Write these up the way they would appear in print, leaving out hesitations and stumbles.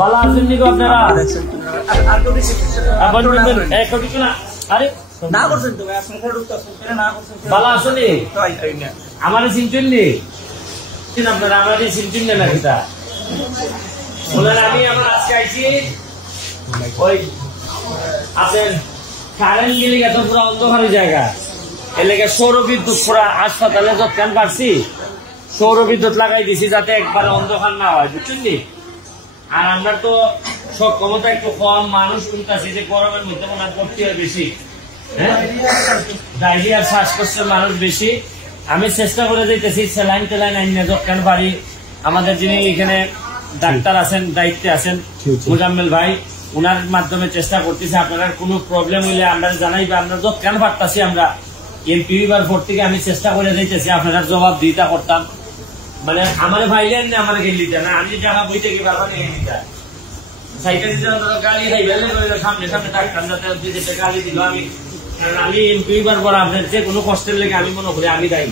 বালা আছেন নি আপনারা? আরে না করছেন তো ভাই, আপনি খেলে ঢুকতে আসছেন, না করছেন বালা আছেন নি? আমারে চিনতেন নি? আপনারা আমারই চিনতেন না কিতা বলেন? আমি আমার আজকে আইছি ওই আপনার কারেন্ট গেলে এত পুরো অন্ধকারের জায়গা এলাকা সৌর বিদ্যুৎ পুরা হাসপাতালে যৎকান পারছি সৌর বিদ্যুৎ লাগাই দিছি যাতে একবার অন্ধকার না হয়, বুঝছেন নি? আর আমরা তো সব ক্ষমতা একটু কম, মানুষ শুনতেছি যে গরমের মধ্যে মনে করতে হয় বেশি, হ্যাঁ ডায়রিয়ার শ্বাসকষ্টের মানুষ বেশি। আমি চেষ্টা করে যেতেছি স্যালাইন টেলাইন আইন যৎকান পারি। আমাদের যিনি এখানে ডাক্তার আছেন, দায়িত্বে আছেন মুজাম্মেল ভাই, ওনার মাধ্যমে চেষ্টা করতেছি। আপনার কোনো প্রবলেম হইলে আমরা জানাইবা, আমরা যৎকান পারতাছি। আমরা এমপি ভোট থেকে আমি চেষ্টা করে যাইতেছি আপনারা জবাব দিতা করতাম, মানে আমার ভাইলেন না আমার গেলি না, আমি জানা বইতে কি বাবা সাইকেল গাড়ি সামনে সামনে ডাক্তার গাড়ি দিল। আমি এমপি পর আপনার যে কোনো কষ্টের লেগে আমি মনে করি আমি দায়ী।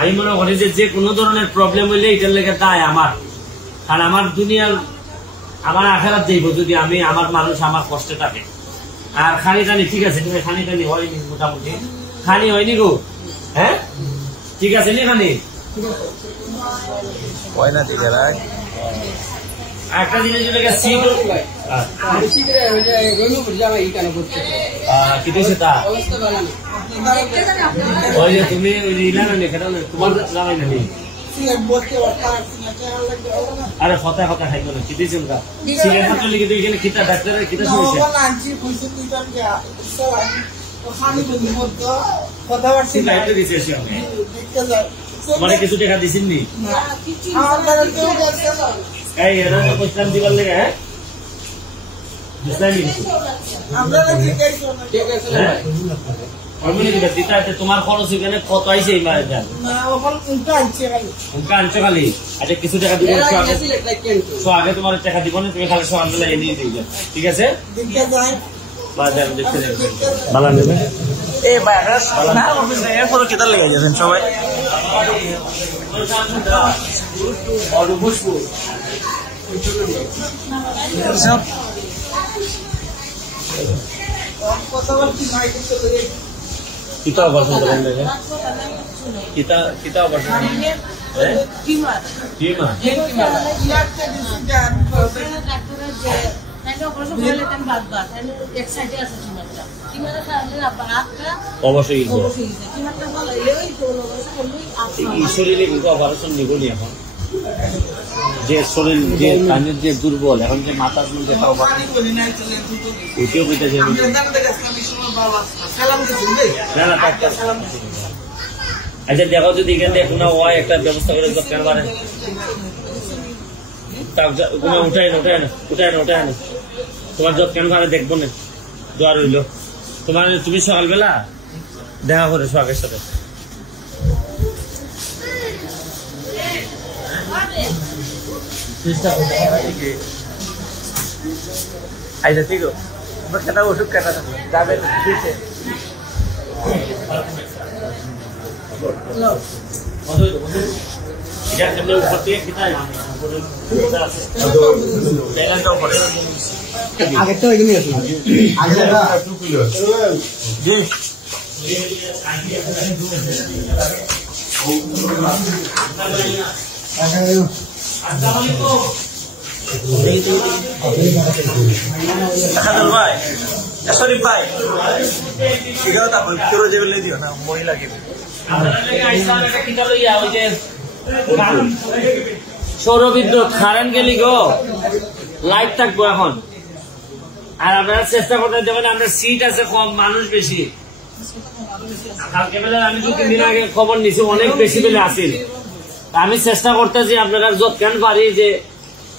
আমি মনে করি যে কোনো ধরনের প্রবলেম হইলে এটার লেগে দায় আমার, কারণ আমার দুনিয়ার আমার আখেরাত দেব যদি আমি আমার মানুষ আমার কষ্টে থাকে। আর খানি টানি ঠিক আছে, তুমি খানি টানি হয়নি, মোটামুটি খানি হয়নি গো, হ্যাঁ ঠিক আছে নি খানি একটা জিনিস তুমি তোমার জানাই না আরে কথা কথা খাইব না কি দিয়েছেন সিগারেট মাত্র লিখে দিয়ে এখানে খিতা ডাক্তারের খিতা শুনেছে মানে কিছু টাকা দিছেন নি এই এরা তো পয়সা দিবার লেগে, হ্যাঁ তোমার খরচ এখানে কত আইছে এই মায়ের আনছো খালি? আচ্ছা কিছু টাকা দিব আগে তোমার টাকা দিব না, তুমি খালি সকালবেলা এনে দিয়ে যাও, ঠিক আছে? ভালো নেবে এরপরে কেতার লেগে যাচ্ছেন সবাই কিতা অপারেশন করেন দেখেন কিতা অপারেশন অবশ্যই শরীরে কিন্তু অপারেশন নিবনি এখন, যে শরীর যে কানের যে দুর্বল, এখন যে মাথার মধ্যে ওইটিও বইতে আচ্ছা দেখো যদি এখান থেকে কোনো হয় একটা ব্যবস্থা করে কেন পারে উঠায় না উঠায় না উঠায় না উঠায় না তোমার যত কেন পারে দেখবো না দোয়া রইল তোমার। তুমি সকালবেলা দেখা করে সোহাগের সাথে আচ্ছা ঠিক আছে ওষুধ কাটা যাবে উপর থেকে আগে তো এগুলি আছে ভাই সরি ভাই দিও না মহিলা সৌর বিদ্যুৎ কারেন্ট গেলি গো লাইট থাকবো এখন। আর আপনারা চেষ্টা করতে দেবেন, আপনার সিট আছে কম, মানুষ বেশি। কালকে বেলা আমি 2-3 দিন আগে খবর নিছি অনেক বেশি বেলে আসিল। আমি চেষ্টা করতেছি আপনারা যত কেন পারি যে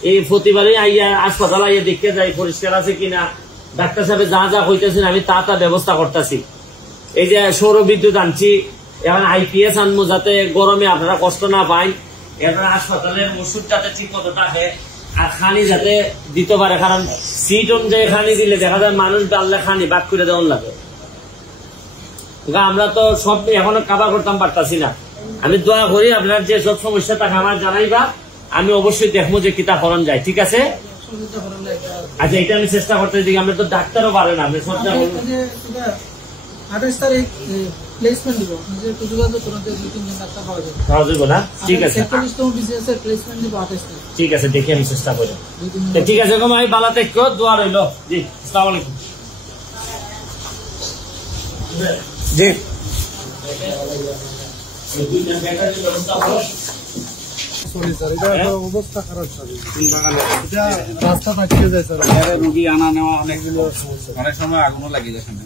এই প্রতিবারই আইয়া হাসপাতাল আইয়া দেখতে যাই পরিষ্কার আছে কিনা, ডাক্তার সাহেব যা যা হইতেছেন আমি তা ব্যবস্থা করতেছি। এই যে সৌর বিদ্যুৎ আনছি, এখন আইপিএস আনবো যাতে গরমে আপনারা কষ্ট না পাই, এবার হাসপাতালের ওষুধ যাতে ঠিক মতো থাকে, আর খানি যাতে দিতে পারে। কারণ সিট অনুযায়ী খানি দিলে দেখা যায় মানুষ ডাললে খানি বাদ করে দেওয়ার লাগে। আমরা তো সব এখনো কাভার করতাম পারতাছি না। আমি দোয়া করি আপনার যে সব সমস্যা থাকে আমার জানাইবা, আমি অবশ্যই দেখবো যে কিতা করণ যায়, ঠিক আছে? আচ্ছা এটা আমি চেষ্টা করতে দিই, আমরা তো ডাক্তারও পারে না, আমি সত্যি 28 তারিখ প্লেসমেন্ট দিব, যে যোগাযোগ করুন, 2-3 জন ডাক্তার পাওয়া যাবে। পাওয়া যাবে না? ঠিক আছে, 41তম বিসিএস এর প্লেসমেন্ট দিব 28 তারিখ। ঠিক আছে, দেখি আমি চেষ্টা করি। তো ঠিক আছে, এরকম আমি বালা থেকে দোয়া রইল। জি, আসসালামু আলাইকুম। জি অবস্থা খারাপ, রাস্তা থাকতে যায় স্যার, রুগী আনা নেওয়া অনেক সময় আগুনও লাগে যেখানে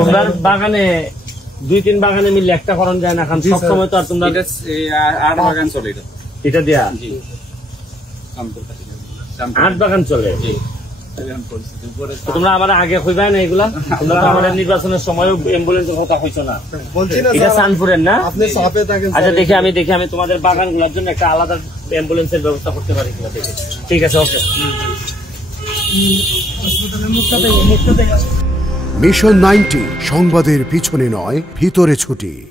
তোমরা বাগানে 2-3 বাগানে মিললে একটা করণ যায় না, কারণ সব সময় তো আর তোমরা 8 বাগান চলে এটা দিয়া জি 8 বাগান চলে। তো তোমরা আমার আগে কইবা না এগুলা? তোমরা তো আমাদের নির্বাচনের সময় অ্যাম্বুলেন্সের কথা কইছো না, এটা সানপুরের না? আচ্ছা দেখি আমি তোমাদের বাগানগুলোর জন্য একটা আলাদা অ্যাম্বুলেন্সের ব্যবস্থা করতে পারি কিনা দেখি। ঠিক আছে, ওকে। মুক্ত থেকে মিশন 90 সংবাদের পিছনে নয়, ভিতরে ছুটি।